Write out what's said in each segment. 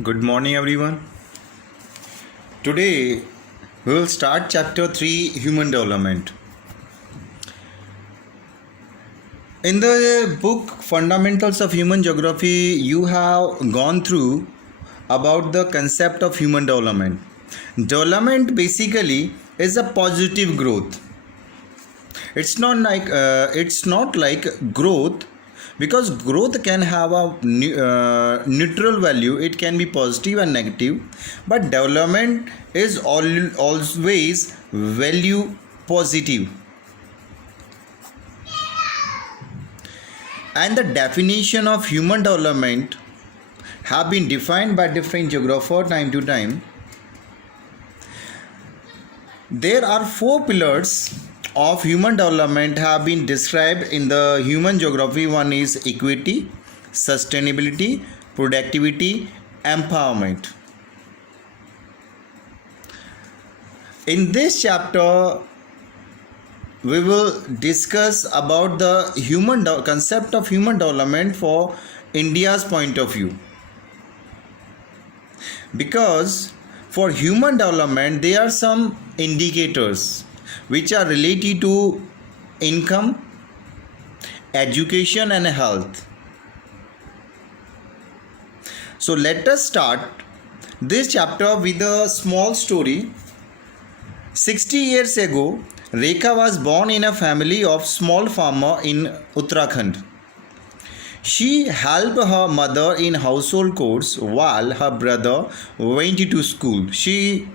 Good morning, everyone. Today we will start chapter 3 Human Development. In the book Fundamentals of Human Geography, you have gone through about the concept of human development. Development basically is a positive growth. It's not like growth, because growth can have a neutral value. It can be positive and negative, but development is always value positive. And the definition of human development have been defined by different geographers time to time. There are four pillars of human development have been described in the human geography. One is equity, sustainability, productivity, empowerment. In this chapter, we will discuss about the concept of human development for India's point of view. Because for human development, there are some indicators which are related to income, education and health. So let us start this chapter with a small story. 60 years ago, Rekha was born in a family of small farmer in Uttarakhand. She helped her mother in household chores while her brother went to school. She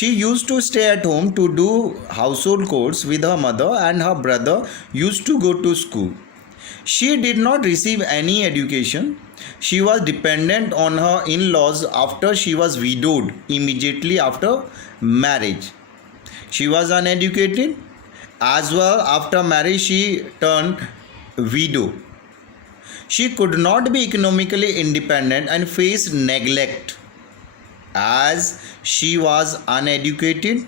used to stay at home to do household chores with her mother, and her brother used to go to school. She did not receive any education. She was dependent on her in-laws after she was widowed immediately after marriage. She was uneducated as well. After marriage, she turned widow. She could not be economically independent and faced neglect as she was uneducated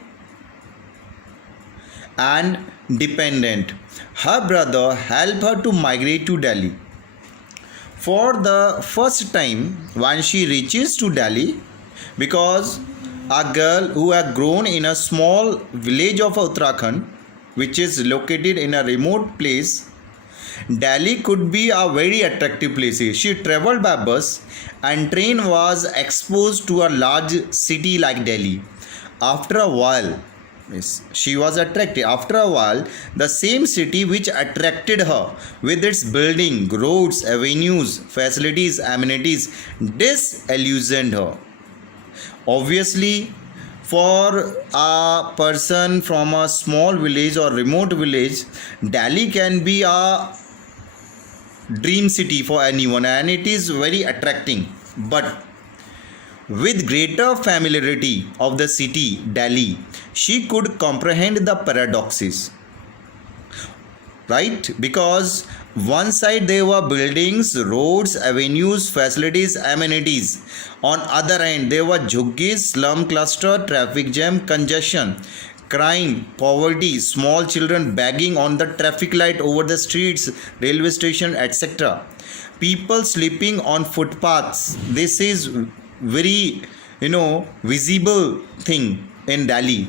and dependent. Her brother helped her to migrate to Delhi. For the first time, when she reaches to Delhi, because a girl who had grown in a small village of Uttarakhand, which is located in a remote place, Delhi could be a very attractive place. She traveled by bus and train was exposed to a large city like Delhi. After a while, she was attracted. After a while, the same city which attracted her with its building, roads, avenues, facilities, amenities, disillusioned her. Obviously, for a person from a small village or remote village, Delhi can be a dream city for anyone and it is very attracting. But with greater familiarity of the city, Delhi, she could comprehend the paradoxes. Right? Because one side there were buildings, roads, avenues, facilities, amenities. On other hand, there were jhuggies, slum cluster, traffic jam, congestion, crime, poverty, small children begging on the traffic light over the streets, railway station, etc. People sleeping on footpaths. This is very visible thing in Delhi.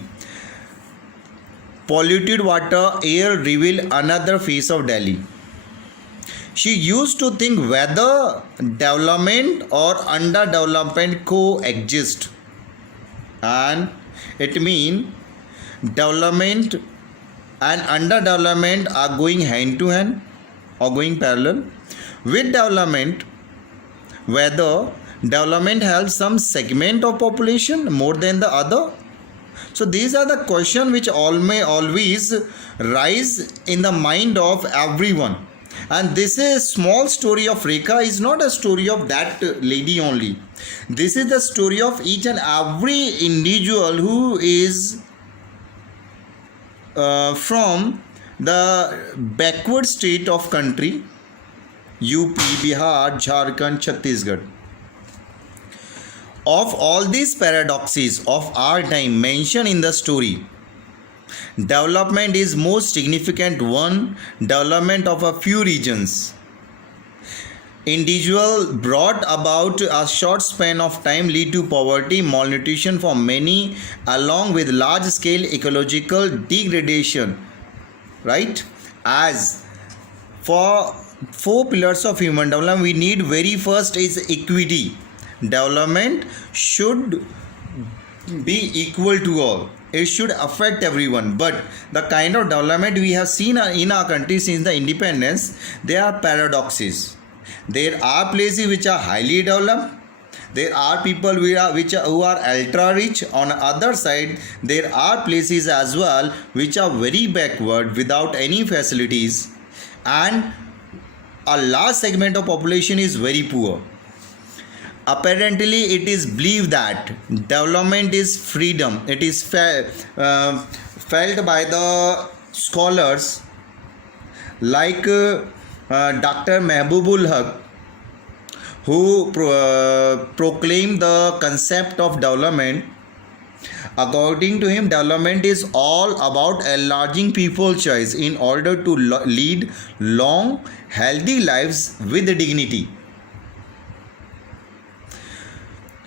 Polluted water, air reveal another face of Delhi. She used to think whether development or underdevelopment coexist, and it means development and underdevelopment are going hand to hand or going parallel. With development, whether development helps some segment of population more than the other. So these are the questions which may always rise in the mind of everyone. And this is small story of Rekha is not a story of that lady only. This is the story of each and every individual who is from the backward state of country, UP, Bihar, Jharkhand, Chhattisgarh. Of all these paradoxes of our time mentioned in the story, development is most significant one, development of a few regions. individual brought about a short span of time lead to poverty, malnutrition for many, along with large scale ecological degradation, right? As for four pillars of human development, we need very first is equity. Development should be equal to all. It should affect everyone. But the kind of development we have seen in our country since the independence, there are paradoxes. There are places which are highly developed. There are people who are ultra rich. On the other side, there are places as well which are very backward without any facilities, and a large segment of population is very poor. Apparently, it is believed that development is freedom. It is felt by the scholars like Dr. Mehboobull Haq, who proclaimed the concept of development. According to him, development is all about enlarging people's choice in order to lead long, healthy lives with dignity.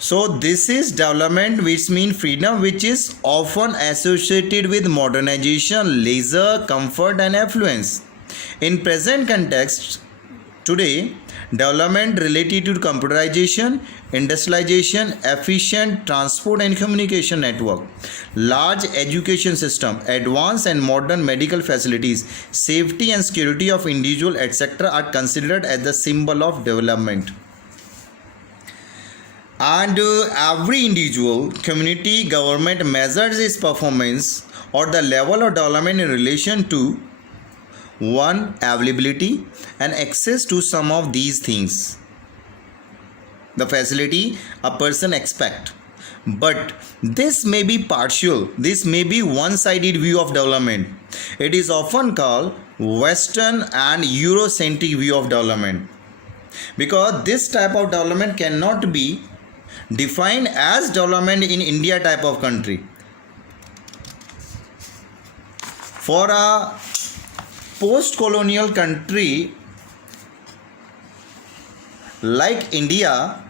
So this is development, which means freedom, which is often associated with modernization, leisure, comfort and affluence. In present context, today, development related to computerization, industrialization, efficient transport and communication network, large education system, advanced and modern medical facilities, safety and security of individual, etc. are considered as the symbol of development. And every individual, community, government measures its performance or the level of development in relation to one, availability and access to some of these things, the facility a person expect. But this may be partial, this may be one-sided view of development. It is often called Western and Eurocentric view of development, because this type of development cannot be defined as development in India type of country. For a post-colonial country like India,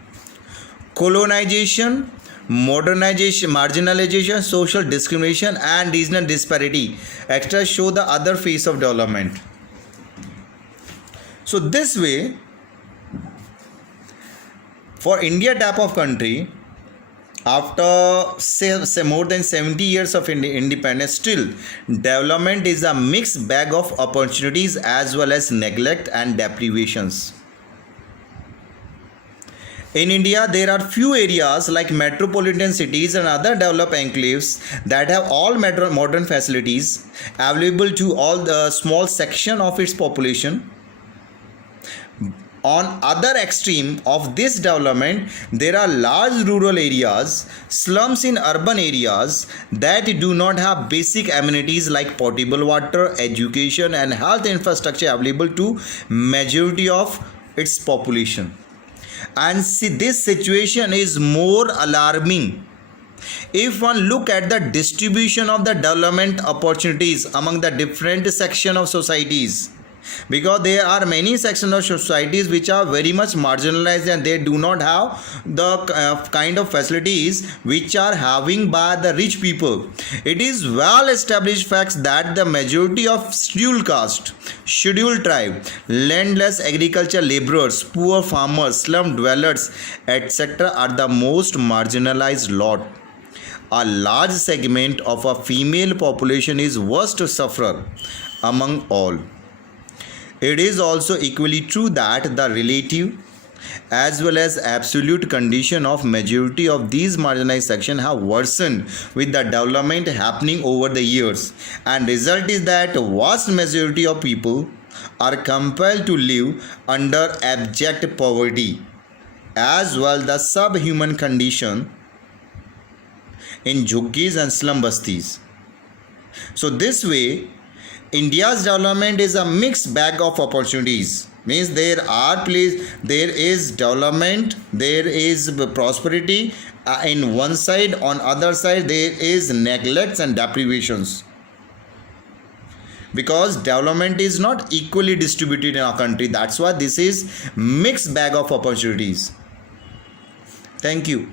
colonization, modernization, marginalization, social discrimination and regional disparity extra show the other face of development. So this way, for India type of country, after say more than 70 years of independence, still development is a mixed bag of opportunities as well as neglect and deprivations. In India, there are few areas like metropolitan cities and other developed enclaves that have all modern facilities available to all the small section of its population. On other extreme of this development, there are large rural areas, slums in urban areas that do not have basic amenities like potable water, education and health infrastructure available to majority of its population. And see, this situation is more alarming if one look at the distribution of the development opportunities among the different section of societies, because there are many sections of societies which are very much marginalized and they do not have the kind of facilities which are having by the rich people. It is well established facts that the majority of scheduled caste, scheduled tribe, landless agriculture laborers, poor farmers, slum dwellers, etc. are the most marginalized lot. A large segment of a female population is worst sufferer among all. It is also equally true that the relative as well as absolute condition of majority of these marginalized sections have worsened with the development happening over the years, and result is that vast majority of people are compelled to live under abject poverty as well the subhuman condition in jhuggis and slum bastis. So this way, India's development is a mixed bag of opportunities. Means there is development, there is prosperity in one side, on other side there is neglects and deprivations. because development is not equally distributed in our country. That's why this is mixed bag of opportunities. Thank you.